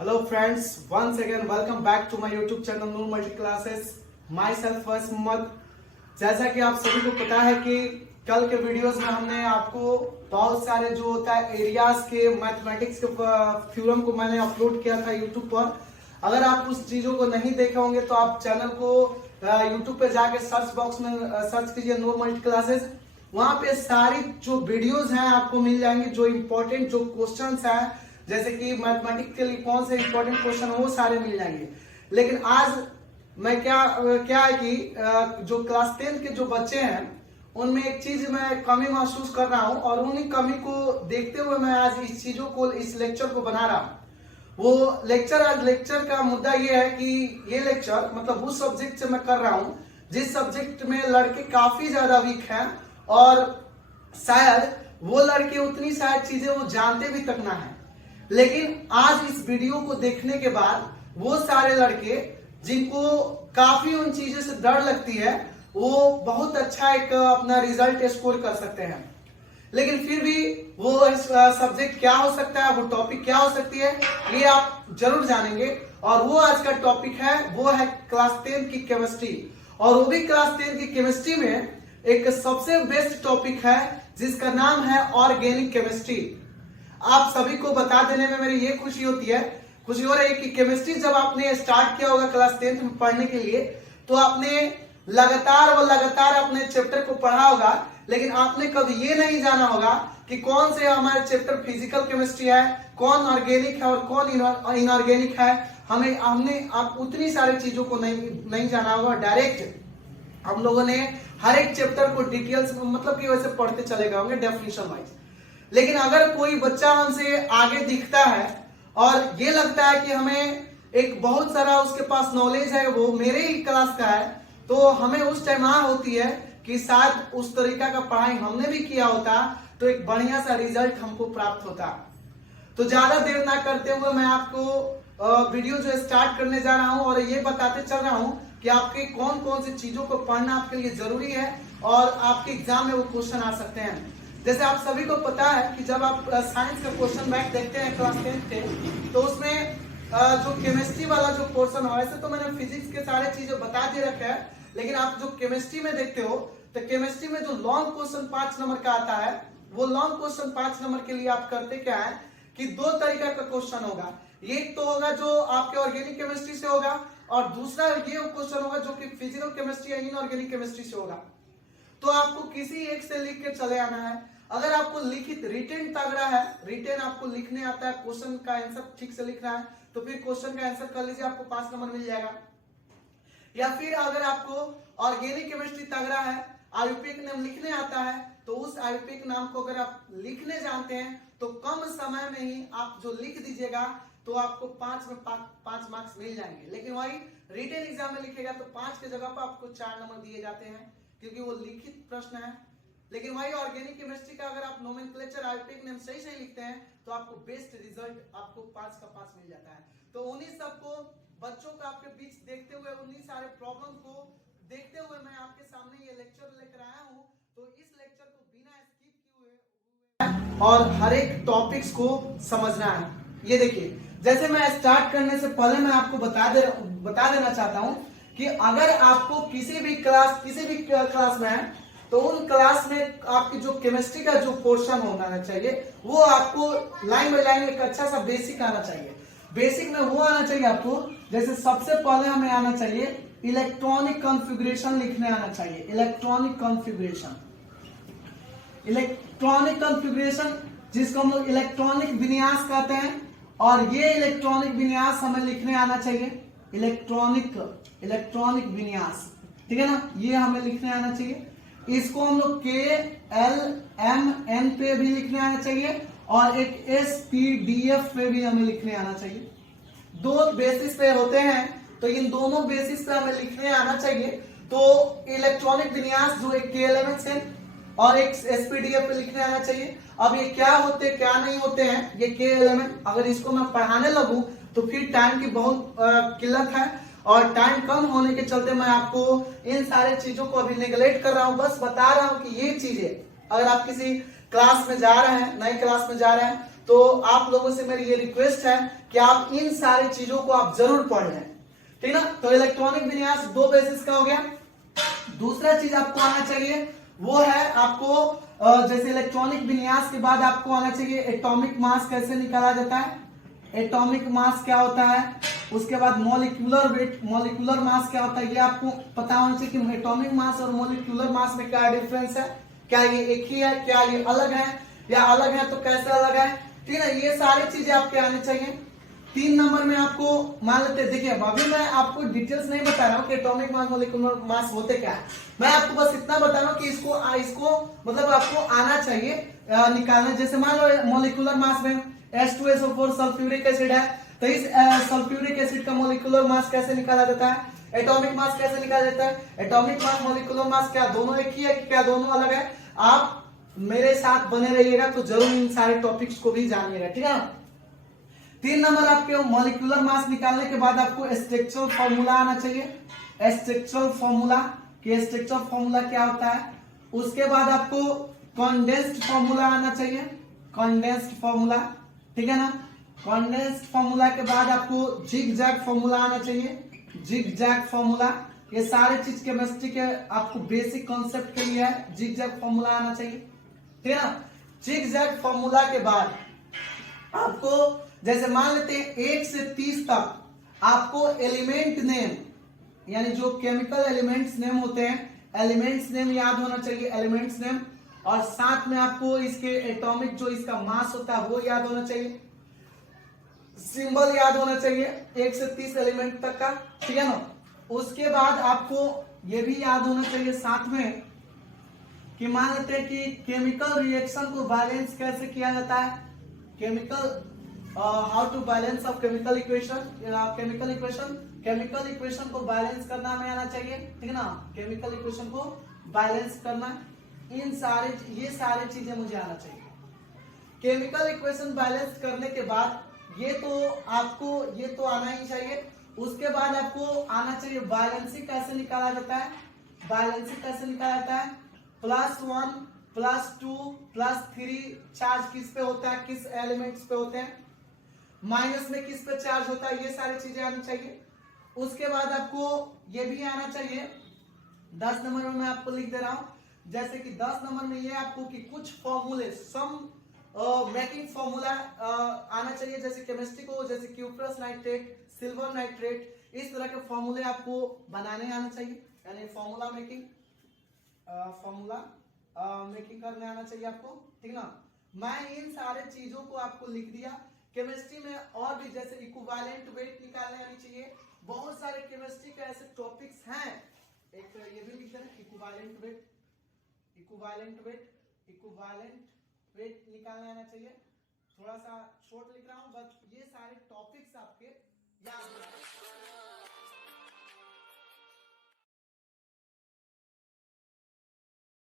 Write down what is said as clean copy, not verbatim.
Hello friends, once again welcome back to my YouTube channel Noor Multi Classes. Myself Faiz Mohammed. जैसा कि आप सभी को पता है कि कल के वीडियोस में हमने आपको बहुत सारे जो होता है एरियाज के मैथमेटिक्स के थ्योरम को मैंने अपलोड किया था YouTube पर। अगर आप उस चीजों को नहीं देखे होंगे तो आप चैनल को YouTube पे जाके सर्च बॉक्स में सर्च कीजिए नूर मल्टी क्लासेस। वहां पे सारी जो वीडियोस हैं आपको मिल जाएंगे, जो इम्पोर्टेंट जो क्वेश्चंस हैं जैसे कि मैथमेटिक्स के लिए कौन से इंपॉर्टेंट क्वेश्चन वो सारे मिल जाएंगे। लेकिन आज मैं क्या है कि जो क्लास 10 के जो बच्चे हैं उनमें एक चीज मैं कमी महसूस कर रहा हूं और उन्हीं कमी को देखते हुए मैं आज इस चीजों को इस लेक्चर को बना रहा हूं। वो लेक्चर आज लेक्चर का मुद्दा ये है कि ये लेक्चर मतलब उस सब्जेक्ट से मैं कर रहा हूं जिस सब्जेक्ट में लड़के काफी ज्यादा वीक हैं और शायद वो लड़के उतनी शायद चीजें वो जानते भी तक ना है। लेकिन आज इस वीडियो को देखने के बाद वो सारे लड़के जिनको काफी उन चीजों से डर लगती है वो बहुत अच्छा एक अपना रिजल्ट स्कोर कर सकते हैं। लेकिन फिर भी वो सब्जेक्ट क्या हो सकता है, वो टॉपिक क्या हो सकती है, ये आप जरूर जानेंगे। और वो आज का टॉपिक है वो है क्लास 10 की केमिस्ट्री। और वो भी क्लास 10 की केमिस्ट्री में एक सबसे बेस्ट टॉपिक है जिसका नाम है ऑर्गेनिक केमिस्ट्री। आप सभी को बता देने में मेरी ये खुशी हो रही है कि केमिस्ट्री जब आपने स्टार्ट किया होगा क्लास 10th में पढ़ने के लिए तो आपने लगातार अपने चैप्टर को पढ़ा होगा, लेकिन आपने कभी ये नहीं जाना होगा कि कौन से हमारे चैप्टर फिजिकल केमिस्ट्री है, कौन ऑर्गेनिक है और कौन इनऑर्गेनिक है। हमने आप उतनी सारी चीजों को नहीं जाना होगा। डायरेक्ट हम लोगों ने हर एक चैप्टर को डिटेल्स मतलब कि वैसे पढ़ते चले गए होंगे डेफिनेशन वाइज। लेकिन अगर कोई बच्चा हमसे आगे दिखता है और ये लगता है कि हमें एक बहुत सारा उसके पास नॉलेज है, वो मेरे ही क्लास का है, तो हमें उस टाइम होती है कि शायद उस तरीका का पढ़ाई हमने भी किया होता तो एक बढ़िया सा रिजल्ट हमको प्राप्त होता। तो ज्यादा देर ना करते हुए मैं आपको वीडियो जो स्टार्ट करने जा रहा हूं और ये बताते चल रहा हूं कि आपके कौन कौन सी चीजों को पढ़ना आपके लिए जरूरी है और आपके एग्जाम में वो क्वेश्चन आ सकते हैं। जैसे आप सभी को पता है कि जब आप साइंस का क्वेश्चन बैंक देखते हैं क्लास 10 के तो उसमें जो केमिस्ट्री वाला जो पोर्शन है, वैसे तो मैंने फिजिक्स के सारे चीजें बता दे रखे हैं, लेकिन आप जो केमिस्ट्री में देखते हो तो केमिस्ट्री में जो लॉन्ग क्वेश्चन 5 नंबर का आता है वो लॉन्ग क्वेश्चन 5 नंबर के लिए आप करते क्या है कि दो तरीका का क्वेश्चन होगा। एक तो होगा जो आपके ऑर्गेनिक केमिस्ट्री से होगा और दूसरा ये क्वेश्चन होगा जो कि फिजिकल केमिस्ट्री या इनऑर्गेनिक केमिस्ट्री से होगा। तो आपको किसी एक से लिख के चले आना है। अगर आपको लिखित रिटेन तगड़ा है, रिटेन आपको लिखने आता है, क्वेश्चन का आंसर ठीक से लिखना है, तो फिर क्वेश्चन का आंसर कर लीजिए, आपको 5 नंबर मिल जाएगा। या फिर अगर आपको ऑर्गेनिक केमिस्ट्री तगड़ा है, आयुर्वेदिक नाम लिखने आता है, तो उस आयुर्वेदिक नाम को अगर आप लिखने जानते हैं तो कम समय में ही आप जो लिख दीजिएगा तो आपको 5 में 5 मार्क्स मिल जाएंगे। लेकिन वही रिटेन एग्जाम में लिखेगा तो 5 के जगह पर आपको 4 नंबर दिए जाते हैं क्योंकि वो लिखित प्रश्न है। लेकिन वही ऑर्गेनिक केमिस्ट्री का अगर आप नोमेनक्लेचर आयुर्वेदिक नेम सही लिखते हैं तो आपको बेस्ट रिजल्ट आपको 5 का 5 मिल जाता है। तो उन्हीं सबको बच्चों का आपके बीच देखते हुए उन्हीं सारे प्रॉब्लम को देखते हुए मैं आपके सामने ये लेक्चर लेकर आया हूं। तो इस लेक्चर को बिना स्किप किए और हर एक टॉपिक्स को समझना है। ये देखिए, जैसे मैं स्टार्ट करने से पहले मैं आपको बता देना चाहता हूं कि अगर आपको किसी भी क्लास में है तो उन क्लास में आपकी जो केमिस्ट्री का जो पोर्शन होना चाहिए वो आपको लाइन बाय लाइन एक अच्छा सा बेसिक आना चाहिए। बेसिक में वो आना चाहिए आपको, जैसे सबसे पहले हमें आना चाहिए इलेक्ट्रॉनिक कॉन्फ़िगरेशन लिखने आना चाहिए। इलेक्ट्रॉनिक कॉन्फ़िगरेशन जिसको हम लोग इलेक्ट्रॉनिक विन्यास कहते हैं, और ये इलेक्ट्रॉनिक विन्यास हमें लिखने आना चाहिए। इलेक्ट्रॉनिक विन्यास, ठीक है ना, ये हमें लिखने आना चाहिए। इसको हम लोग KLMN पे भी लिखने आना चाहिए और एक SPDF पे भी हमें लिखने आना चाहिए। दो बेसिस पे होते हैं तो इन दोनों बेसिस पे हमें लिखने आना चाहिए। तो इलेक्ट्रॉनिक विन्यास जो एक KLMN और एक SPDF पे लिखने आना चाहिए। अब ये क्या होते क्या नहीं होते हैं ये KLMN, अगर इसको मैं पढ़ाने लगूं तो फिर टाइम की बहुत किल्लत है और टाइम कम होने के चलते मैं आपको इन सारे चीजों को अभी नेगलेक्ट कर रहा हूं। बस बता रहा हूं कि ये चीजें अगर आप किसी क्लास में जा रहे हैं, नई क्लास में जा रहे हैं, तो आप लोगों से मेरी ये रिक्वेस्ट है कि आप इन सारी चीजों को आप जरूर पढ़ लें, ठीक ना। तो इलेक्ट्रॉनिक विन्यास 2 बेसिस का हो गया। दूसरा चीज आपको आना चाहिए वो है आपको जैसे इलेक्ट्रॉनिक विन्यास के बाद आपको आना चाहिए एटॉमिक मास कैसे निकाला जाता है, एटॉमिक मास क्या होता है, उसके बाद मॉलिक्यूलर वेट, मॉलिक्यूलर मास क्या होता है, ये आपको पता होना चाहिए कि एटॉमिक मास और मॉलिक्यूलर मास में क्या डिफरेंस है, क्या ये एक ही है, क्या ये अलग है, या अलग है तो कैसे अलग है, ठीक है। ये सारी चीजें आपके आने चाहिए। 3 नंबर में आपको मान लेते, देखिए अभी मैं आपको डिटेल्स नहीं बता रहा हूँ कि एटॉमिक मास मॉलिक्यूलर मास होते क्या है, मैं आपको बस इतना बता रहा हूँ कि इसको मतलब आपको आना चाहिए निकालना। जैसे मान लो मॉलिक्यूलर मास में H2SO4 सल्फ्यूरिक एसिड है, तो इस सल्फ्यूरिक एसिड का मॉलिक्यूलर मास कैसे निकाला जाता है, एटॉमिक मास कैसे निकाला जाता है, एटॉमिक मास मॉलिक्यूलर मास क्या दोनों एक ही है कि क्या दोनों अलग है। आप मेरे साथ बने रहिएगा तो जरूर इन सारे टॉपिक्स को भी जानिएगा, ठीक है। 3 नंबर आपके मॉलिक्यूलर मास निकालने के बाद आपको स्ट्रक्चरल फॉर्मूला आना चाहिए। स्ट्रक्चरल फॉर्मूला कि स्ट्रक्चरल फॉर्मूला क्या होता है। उसके बाद आपको कॉन्डेंस्ड फॉर्मूला आना चाहिए, कॉन्डेंस्ड फॉर्मूला, ठीक है ना। कॉन्डेंस्ड फॉर्मूला के बाद आपको जिग-जैग फॉर्मूला आना चाहिए, जिग-जैग फॉर्मूला। ये सारे चीज केमिस्ट्री के आपको बेसिक कॉन्सेप्ट के लिए है, जिग-जैग फॉर्मूला आना चाहिए, ठीक है ना। जिग-जैग फॉर्मूला के बाद आपको जैसे मान लेते हैं 1 से 30 तक आपको एलिमेंट नेम यानी जो केमिकल एलिमेंट्स नेम होते हैं, एलिमेंट्स नेम याद होना चाहिए, एलिमेंट्स नेम। और साथ में आपको इसके एटॉमिक जो इसका मास होता है वो याद होना चाहिए, सिंबल याद होना चाहिए 1 से 30 एलिमेंट तक का, ठीक है ना। उसके बाद आपको ये भी याद होना चाहिए साथ में कि मान लेते हैं कि केमिकल रिएक्शन को बैलेंस कैसे किया जाता है, chemical how to balance of chemical equation, chemical equation को बैलेंस करना हमें आना चाहिए, ठीक है ना। केमिकल इक्वेशन को बैलेंस करना, ये सारे चीजें मुझे आना चाहिए। केमिकल इक्वेशन बैलेंस करने के बाद ये तो आना ही चाहिए। उसके बाद आपको आना चाहिए बैलेंसिंग कैसे निकाला जाता है, बैलेंसिंग कैसे निकाला जाता है, +1 +2 +3 चार्ज किस पे होता है, किस एलिमेंट्स पे होते हैं, माइनस में किस पे चार्ज होता है, ये सारी चीजें आनी चाहिए। उसके बाद आपको ये भी आना चाहिए 10 नंबर में मैं आपको लिख दे रहा हूं, जैसे कि 10 नंबर में ये आपको कि कुछ फॉर्मूले सम मेकिंग फॉर्मूला आना चाहिए, जैसे केमिस्ट्री को जैसे क्यूप्रस नाइट्रेट, सिल्वर नाइट्रेट, इस तरह के फॉर्मूले आपको बनाने आना चाहिए, यानी फॉर्मूला मेकिंग करने आना चाहिए आपको, ठीक ना। मैं इन सारे चीजों को आपको लिख दिया। केमिस्ट्री में और भी जैसे इक्विवेलेंट वेट निकालने आनी चाहिए, बहुत सारे केमिस्ट्री के ऐसे टॉपिक्स हैं, एक ये भी लिख देना इक्विवेलेंट वेट निकालने आना चाहिए। थोड़ा सा शॉर्ट लिख रहा हूं बस ये सारे टॉपिक्स आपके याद